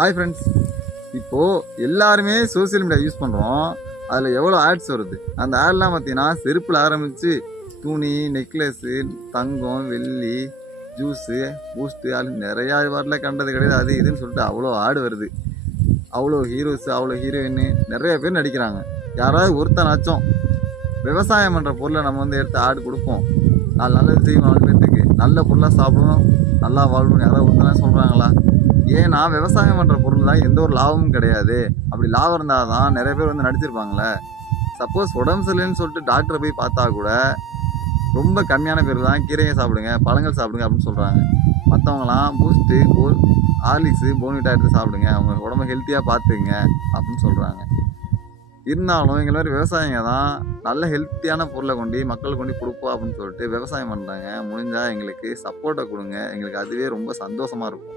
Hi friends, இப்போது எல்லாருமே social media use பண்ணுறோம். அதில் எவ்வளோ ஆட்ஸ் வருது. அந்த ஆட்லாம் பார்த்தீங்கன்னா செருப்பில் ஆரம்பித்து துணி, நெக்லஸ்ஸு, தங்கம், வெள்ளி, ஜூஸு, பூஸ்ட்டு அது நிறையா வாட்டில் கண்டது கிடையாது. அது இதுன்னு சொல்லிட்டு அவ்வளோ ஆடு வருது. அவ்வளோ ஹீரோஸு, அவ்வளோ ஹீரோயின்னு நிறைய பேர் நடிக்கிறாங்க. யாராவது ஒருத்தனாச்சும் விவசாயம் பண்ணுற பொருளை நம்ம எடுத்து ஆடு கொடுப்போம், நாலு நல்லது செய்வோம், 4 பேர்த்துக்கு நல்ல பொருளாக சாப்பிடணும், நல்லா வாழணும், யாராவது ஒருத்தனா சொல்கிறாங்களா? ஏன்னா விவசாயம் பண்ணுற பொருள்லாம் எந்த ஒரு லாபமும் கிடையாது. அப்படி லாபம் இருந்தால் தான் நிறைய பேர் நடிச்சிருப்பாங்களே. சப்போஸ் உடம்பு சரியில்லைன்னு சொல்லிட்டு டாக்டரை போய் பார்த்தா கூட ரொம்ப கம்மியான பேர் தான் கீரையை சாப்பிடுங்க, பழங்கள் சாப்பிடுங்க அப்படின்னு சொல்கிறாங்க. மற்றவங்களாம் பூஸ்ட்டு, ஹார்லிக்ஸு, போன்விட்டா எடுத்து சாப்பிடுங்க, அவங்க உடம்பு ஹெல்த்தியாக பார்த்துக்குங்க அப்படின்னு சொல்கிறாங்க. இருந்தாலும் எங்களை மாதிரி விவசாயிங்க தான் நல்ல ஹெல்த்தியான பொருளை மக்களுக்கு கொடுப்போம் அப்படின்னு சொல்லிட்டு விவசாயம் பண்ணுறாங்க. முடிஞ்சால் எங்களுக்கு சப்போர்ட்டை கொடுங்க, எங்களுக்கு அதுவே ரொம்ப சந்தோஷமாக இருக்கும்.